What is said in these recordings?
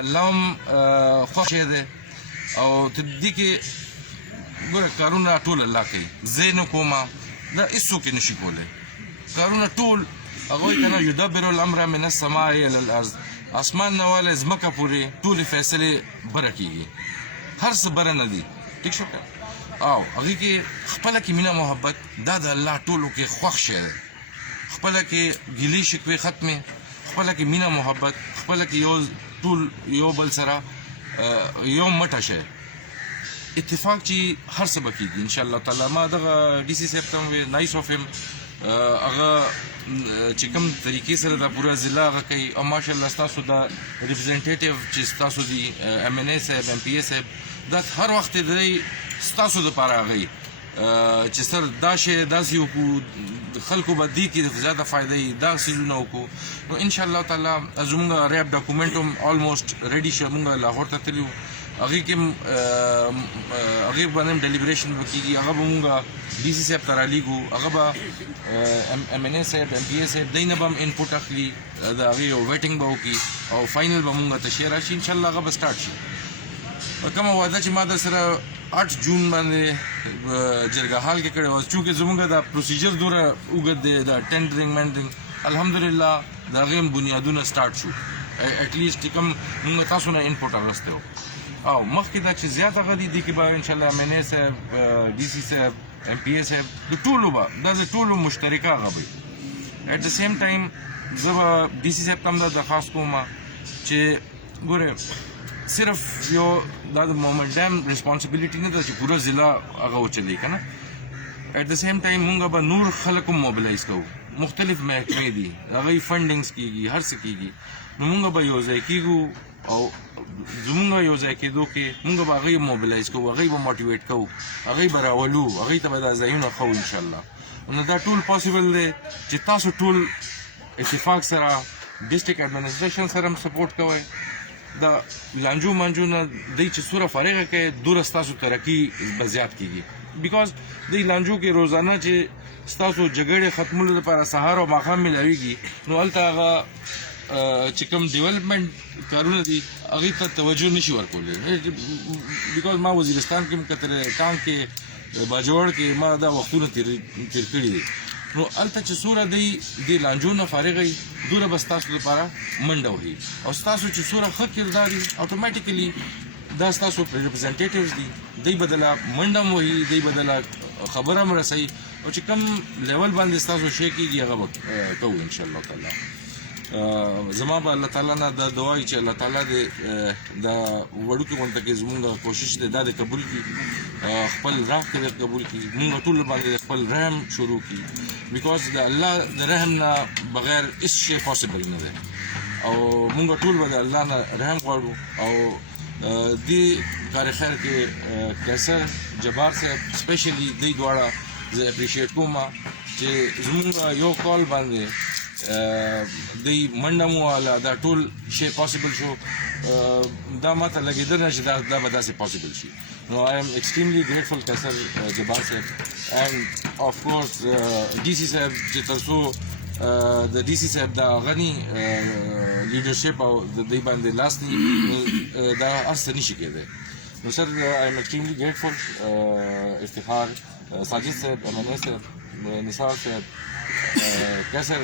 الله هم خوښ دی او تر دې کې ګوره کارونه ټول الله کوي، زه نه کوم، دا هېڅوک یې نشي کولی. کارونه ټول هغوی ته نه یدبر الامر من السماء الی الارض، اسمان نه والی ځمکه پورې ټولې فیصلې بره کېږي، هر څه بره نه دي. ټیک شو که او هغې کې خپله کې مینه محبت دا د الله ټولو کې خوښ شی دی. خپله کې ګیلې شکوې ختمې، خپله کې مینه محبت، خپله کې یو ټول یو بل سره یو مټه شی اتفاق چې هر څه به کېږي انشاءالله تعالی. ما دغه ډي سي صاحب ته هم ویل نایس اف هیم، هغه چې کوم طریقې سره دا پوره ضلع هغه کوي او ماشاءالله ستاسو دا ریپرزنټیټیو چې ستاسو دي ایم این اے صاحب، ایم پی اے صاحب، دا هر وخت دی ستاسو دپاره هغوي چې سر دا شی داسې وکړو، خلکو به دې کې زیاته فایده وي، دا څیزونه وکړو. نو انشاءالله تعالی زموږ ریپ ډاکومنټ هم آلموسټ ریډي شو، موږ لاهور ته تللي وو، هغې کې هغې باندې هم ډیلیبریشن به کېږي، هغه به مونږ ډي سي صاحب ته رالیږو، هغه به ایم این اے صاحب، ایم پی اے صاحب دی نه به هم انپوټ اخلي، د هغې یو ویټنګ به وکړي او فاینل به مونږ ته شی راشي انشاءالله هغه به سټارټ شي. کومه وعده چې ما در سره 8 جون باندې جرګه حال کې کړې وه، چونکې زموږ دا پروسیجر دومره اوږد دی، دا ټینډرینګ مینډرینګ الحمدلله د هغې هم بنیادونه سټارټ شو، ایټلیسټ کوم مونږ تاسو نه انپوټ اخیستی و او مخکې دا چې زیات هغه دي دې کې به انشاءالله ایم این اے صاحب، ډي سی صاحب، ایم پی اے صاحب د ټولو به دا د ټولو مشترکه هغه وي. ایټ د سیم ټایم زه به ډي سی صاحب ته هم دا درخواست کوم چې ګوره صرف یو دا د محمد ډیم ریسپانسبلیټي نه ده چې پوره ضلع هغه وچلوي که نه. ایټ د سیم ټایم مونږ به نور خلک هم موبلایز کوو، مختلف محکمې دي، هغوی فنډینګز کېږي، هر څه کېږي، نو مونږ به یو ځای کېږو او زمونږ یو ځای کېدو کې مونږ به هغوی موبلایز کوو، هغوی به موټیویټ کوو، هغوی به راولو، هغوی ته به دا ځایونه ښوو انشاءالله. نو دا ټول پاسبل دی چې تاسو ټول اتفاق سره ډسټرکټ ایډمنسټریشن سره هم سپورټ کوئ. دا لانجو منجو نه دی چې سوره فارغه کوي دوره ستاسو ترقي به زیات کېږي، بیکاز دی لانجو کې روزانه چې ستاسو جګړې ختمولو لپاره سهار او ماښام میلاویږي، نو هلته هغه چې کوم ډیولپمنټ کارونه دي هغې ته توجه نشي ورکولی. بیکاز ما وزیرستان کې هم کتلی، ټانک کې، باجوړ کې ما دا وختونه تیر کړي دي، نو هلته چې څومره دی دې لانجو نه فارغ وي دومره به ستاسو لپاره منډه وهي او ستاسو چې څومره ښه کردار وي اټومیټیکلي دا ستاسو ریپرزنټیټیوز دي، دی به دله منډه هم وهي، دی به دله خبره هم رسوي او چې کوم لیول باندې ستاسو شی کېږي هغه به کوو انشاءالله تعالی. زما به الله تعالی نه دا دعا وي چې الله تعالی دې دا وړوکې غونډه کې زمونږ کوشش دی دا دې قبول کړي، خپل راه کې دې قبول کړي، مونږ ټول باندې خپل رحم شروع کړي، بیکاز د الله د رحم نه بغیر هېڅ شی پاسبل نه دی او مونږ ټول به د الله نه رحم غواړو. او دې کار خیر کې قیصر جبار صاحب سپیشلی دی دواړه زه اپریشیټ کوم چې زمونږ یو کال باندې دی منډه مو واله دا ټول شی پاسبل شو، دا ماته لګېدل نه چې دا به داسې پاسبل شي. نو آی ایم ایکسټریملی ګریټفل قیصر جبار صاحب اینڈ آف کورس ډي سي صاحب چې تر څو د ډي سي صاحب دا غني لیډرشپ او د دوی باندې لاس دي دا هر څه نشي کېدی. نو سر آی ایم ایکسټریملی ګریټفل افتخار ساجد صاحب، ایم این اے صاحب، نثار صاحب, Kaisar,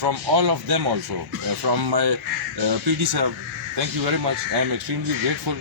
from all of them also, from my PD sir, thank you very much. I am extremely grateful.